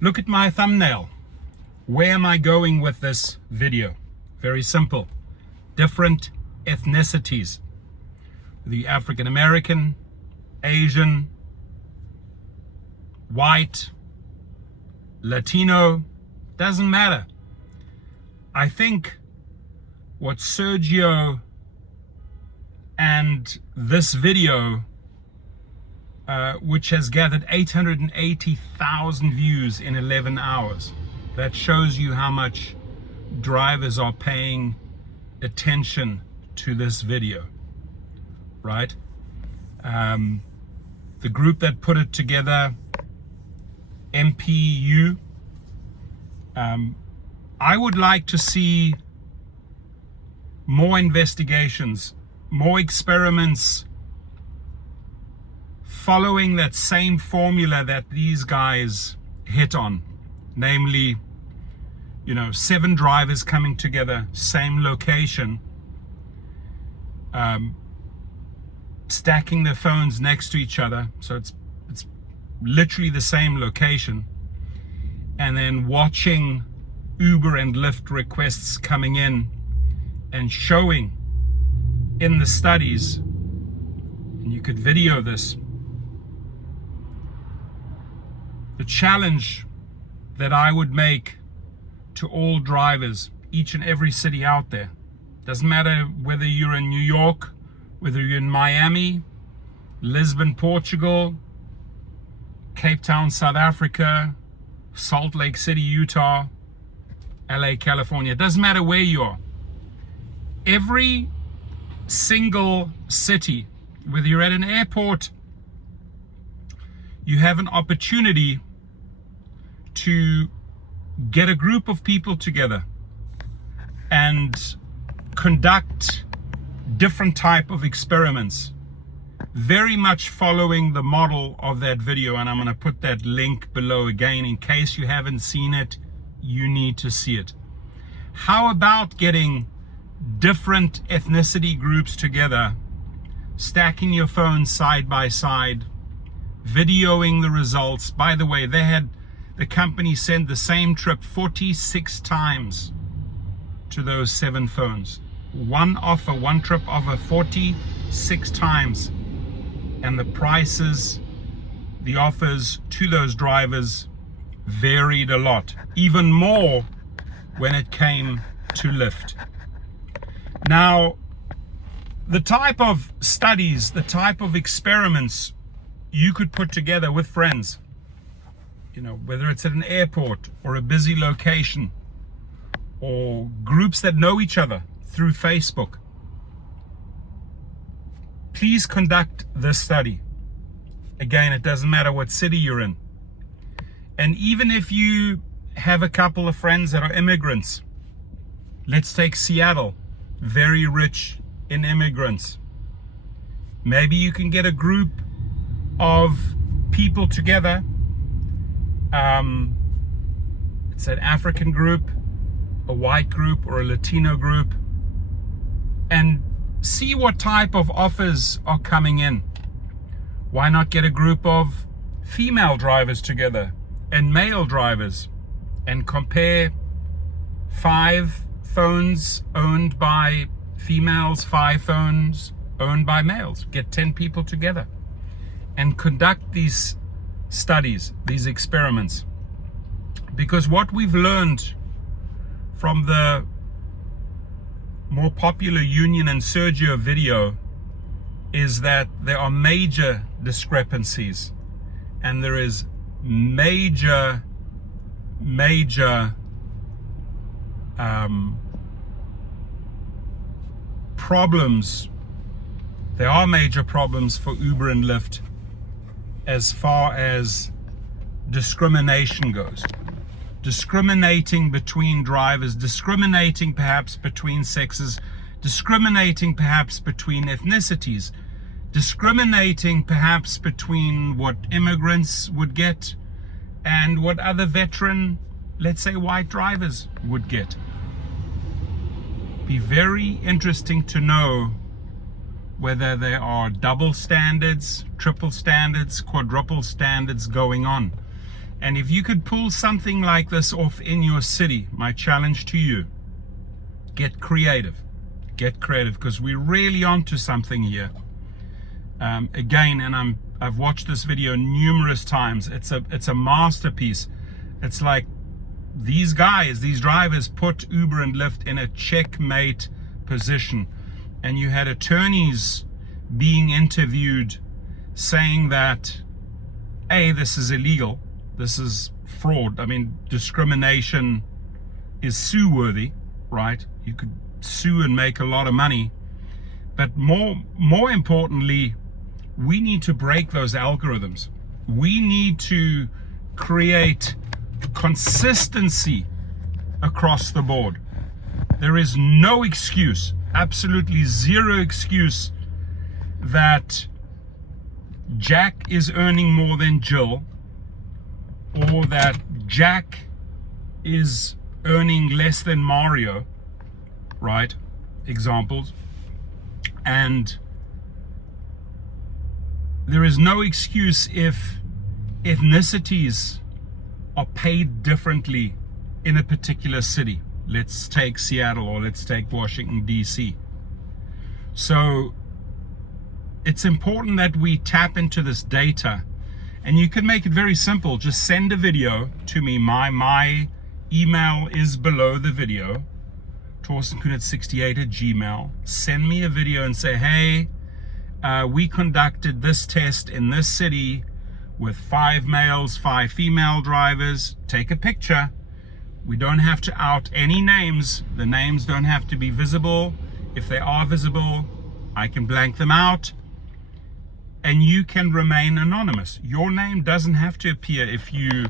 Look at my thumbnail. Where am I going with this video? Very simple. Different ethnicities. The African American, Asian, white, Latino, doesn't matter. I think what Sergio and this video, which has gathered 880,000 views in 11 hours, that shows you how much drivers are paying attention to this video, right? The group that put it together, MPU, I would like to see more investigations, more experiments following that same formula that these guys hit on, namely, 7 drivers coming together, same location, stacking their phones next to each other, so it's literally the same location, and then watching Uber and Lyft requests coming in and showing in the studies, and you could video this, the challenge that I would make to all drivers, each and every city out there. Doesn't matter whether you're in New York, whether you're in Miami, Lisbon, Portugal, Cape Town, South Africa, Salt Lake City, Utah, LA, California. It doesn't matter where you are. Every single city, whether you're at an airport, you have an opportunity to get a group of people together and conduct different type of experiments, very much following the model of that video. And I'm going to put that link below again in case you haven't seen it. You need to see it. How about getting different ethnicity groups together, stacking your phones side by side, videoing the results? By the way, the company sent the same trip 46 times to those 7 phones. One trip offer 46 times. And the prices, the offers to those drivers varied a lot. Even more when it came to Lyft. Now, the type of studies, the type of experiments you could put together with friends, whether it's at an airport or a busy location, or groups that know each other through Facebook, please conduct this study. Again, it doesn't matter what city you're in. And even if you have a couple of friends that are immigrants, let's take Seattle, very rich in immigrants. Maybe you can get a group of people together. It's an African group, a white group, or a Latino group, and see what type of offers are coming in. Why not get a group of female drivers together and male drivers and compare 5 phones owned by females, 5 phones owned by males? Get 10 people together and conduct these studies, these experiments. Because what we've learned from the more popular Union and Sergio video is that there are major discrepancies, and there is major problems. There are major problems for Uber and Lyft as far as discrimination goes. Discriminating between drivers, discriminating perhaps between sexes, discriminating perhaps between ethnicities, discriminating perhaps between what immigrants would get and what other veteran, let's say white drivers, would get. Be very interesting to know whether there are double standards, triple standards, quadruple standards going on. And if you could pull something like this off in your city, my challenge to you, get creative. Get creative, because we're really onto something here. Again, and I've watched this video numerous times. It's a masterpiece. It's like these drivers put Uber and Lyft in a checkmate position. And you had attorneys being interviewed saying that, A, this is illegal, this is fraud. I mean, discrimination is sue-worthy, right? You could sue and make a lot of money. But more importantly, we need to break those algorithms. We need to create consistency across the board. There is no excuse, absolutely zero excuse, that Jack is earning more than Jill, or that Jack is earning less than Mario, right? Examples. And there is no excuse if ethnicities are paid differently in a particular city. Let's take Seattle, or let's take Washington, D.C. So it's important that we tap into this data, and you can make it very simple. Just send a video to me. My email is below the video, torstenkunitz68@gmail. Send me a video and say, hey, we conducted this test in this city with 5 males, 5 female drivers. Take a picture. We don't have to out any names. The names don't have to be visible. If they are visible, I can blank them out, and you can remain anonymous. Your name doesn't have to appear if you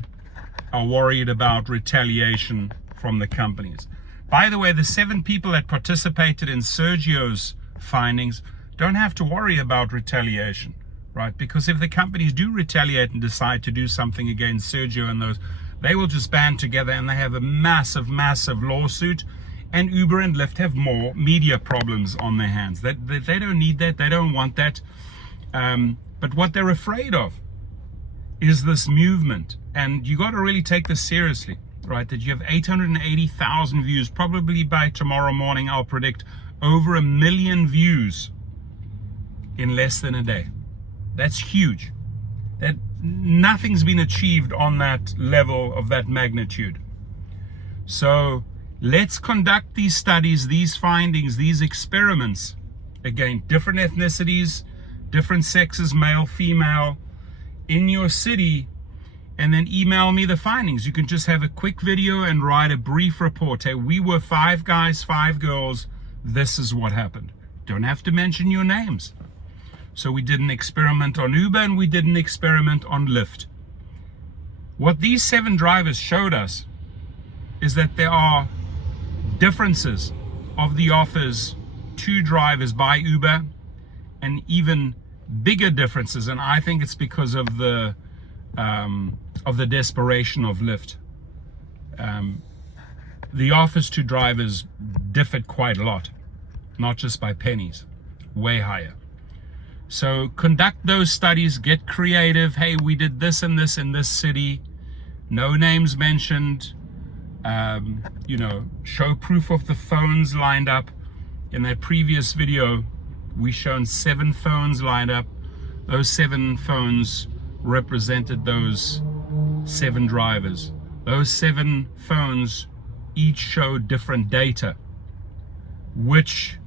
are worried about retaliation from the companies. By the way, the 7 people that participated in Sergio's findings don't have to worry about retaliation, right? Because if the companies do retaliate and decide to do something against Sergio and those, they will just band together and they have a massive, massive lawsuit, and Uber and Lyft have more media problems on their hands. They don't need that. They don't want that. But what they're afraid of is this movement. And you got to really take this seriously, right? That you have 880,000 views. Probably by tomorrow morning, I'll predict over 1 million views in less than a day. That's huge. That nothing's been achieved on that level of that magnitude. So let's conduct these studies, these findings, these experiments. Again, different ethnicities, different sexes, male, female, in your city, and then email me the findings. You can just have a quick video and write a brief report. Hey, we were 5 guys, 5 girls. This is what happened. Don't have to mention your names. So we did an experiment on Uber and we did an experiment on Lyft. What these 7 drivers showed us is that there are differences of the offers to drivers by Uber, and even bigger differences. And I think it's because of the desperation of Lyft. The offers to drivers differed quite a lot, not just by pennies, way higher. So conduct those studies, get creative. Hey, we did this and this in this city, no names mentioned. Show proof of the phones lined up. In that previous video, we shown 7 phones lined up. Those 7 phones represented those 7 drivers. Those 7 phones each show different data, which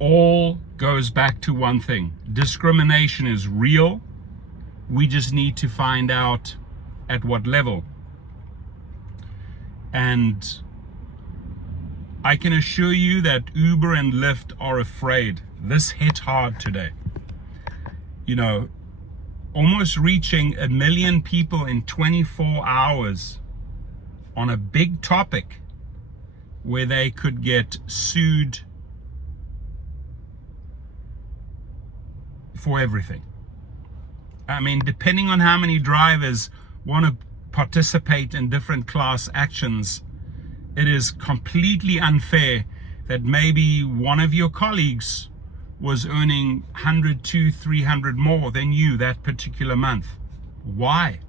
all goes back to one thing. Discrimination is real. We just need to find out at what level. And I can assure you that Uber and Lyft are afraid. This hit hard today. Almost reaching 1 million people in 24 hours on a big topic where they could get sued for everything. I mean, depending on how many drivers want to participate in different class actions, it is completely unfair that maybe one of your colleagues was earning 100, 200, 300 more than you that particular month. Why?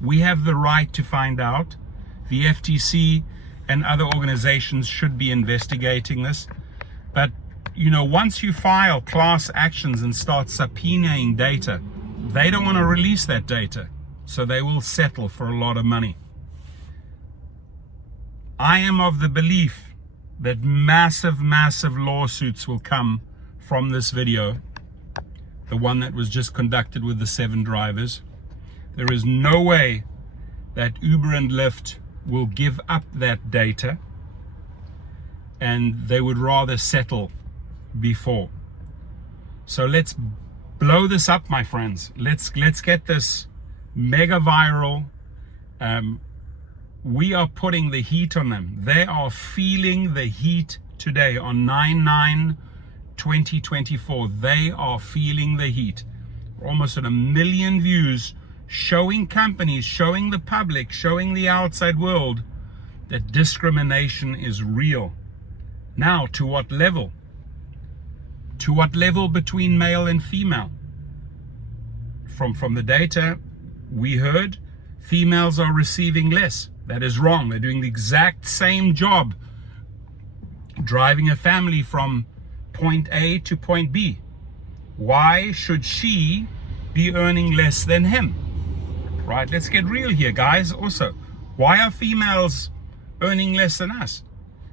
We have the right to find out. The FTC and other organizations should be investigating this. But, you know, once you file class actions and start subpoenaing data, they don't want to release that data. So they will settle for a lot of money. I am of the belief that massive, massive lawsuits will come from this video. The one that was just conducted with the 7 drivers. There is no way that Uber and Lyft will give up that data, and they would rather settle before. So let's blow this up, my friends. Let's get this mega viral. We are putting the heat on them. They are feeling the heat today on 9/9/2024. They are feeling the heat. Almost at 1 million views, showing companies, showing the public, showing the outside world that discrimination is real. Now, to what level? To what level between male and female? From the data we heard, females are receiving less. That is wrong. They're doing the exact same job, driving a family from point A to point B. Why should she be earning less than him? Right, let's get real here, guys. Also, why are females earning less than us?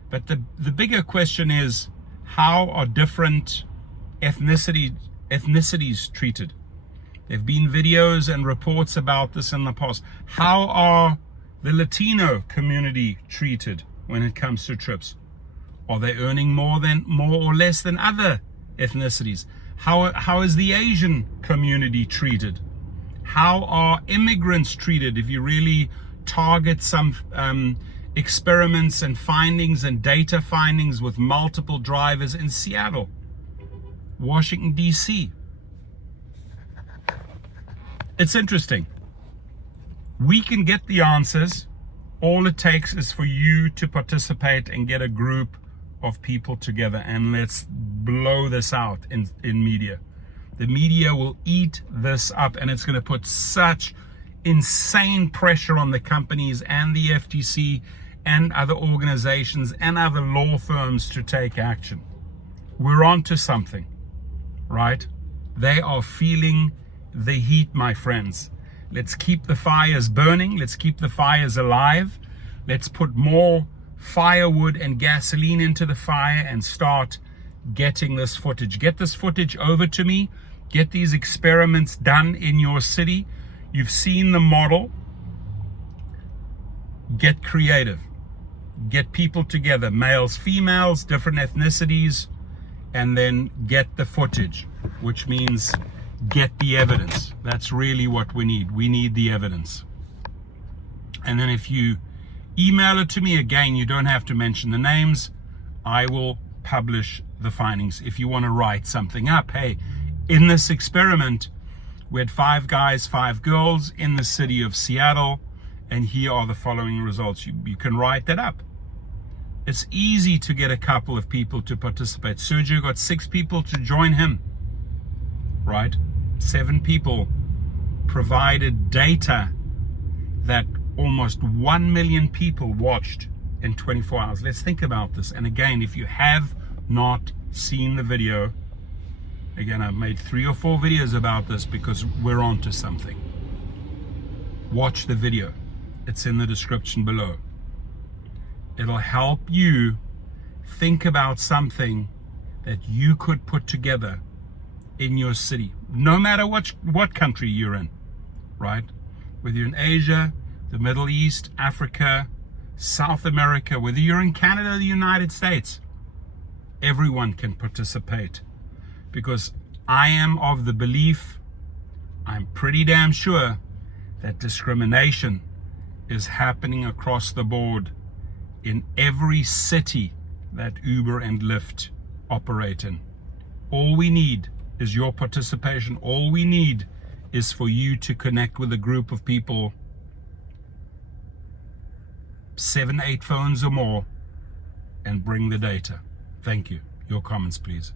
But the bigger question is, how are different ethnicities treated? There have been videos and reports about this in the past. How are the Latino community treated when it comes to trips? Are they earning more or less than other ethnicities? How is the Asian community treated? How are immigrants treated? If you really target some experiments and findings and data findings with multiple drivers in Seattle, Washington, D.C. It's interesting. We can get the answers. All it takes is for you to participate and get a group of people together, and let's blow this out in media. The media will eat this up, and it's going to put such insane pressure on the companies and the FTC and other organizations and other law firms to take action. We're on to something, right? They are feeling the heat, my friends. Let's keep the fires burning. Let's keep the fires alive. Let's put more firewood and gasoline into the fire and start getting this footage. Get this footage over to me. Get these experiments done in your city. You've seen the model. Get creative. Get people together, males, females, different ethnicities, and then get the footage, which means get the evidence. That's really what we need. We need the evidence. And then if you email it to me, again, you don't have to mention the names. I will publish the findings. If you want to write something up, hey, in this experiment, we had 5 guys, 5 girls in the city of Seattle, and here are the following results. You can write that up. It's easy to get a couple of people to participate. Sergio got 6 people to join him, right? 7 people provided data that almost 1 million people watched in 24 hours. Let's think about this. And again, if you have not seen the video, again, I've made 3 or 4 videos about this because we're on to something. Watch the video. It's in the description below. It'll help you think about something that you could put together in your city, no matter what country you're in, right? Whether you're in Asia, the Middle East, Africa, South America, whether you're in Canada or the United States, everyone can participate. Because I am of the belief, I'm pretty damn sure, that discrimination is happening across the board in every city that Uber and Lyft operate in. All we need is your participation. All we need is for you to connect with a group of people, 7, 8 phones or more, and bring the data. Thank you. Your comments, please.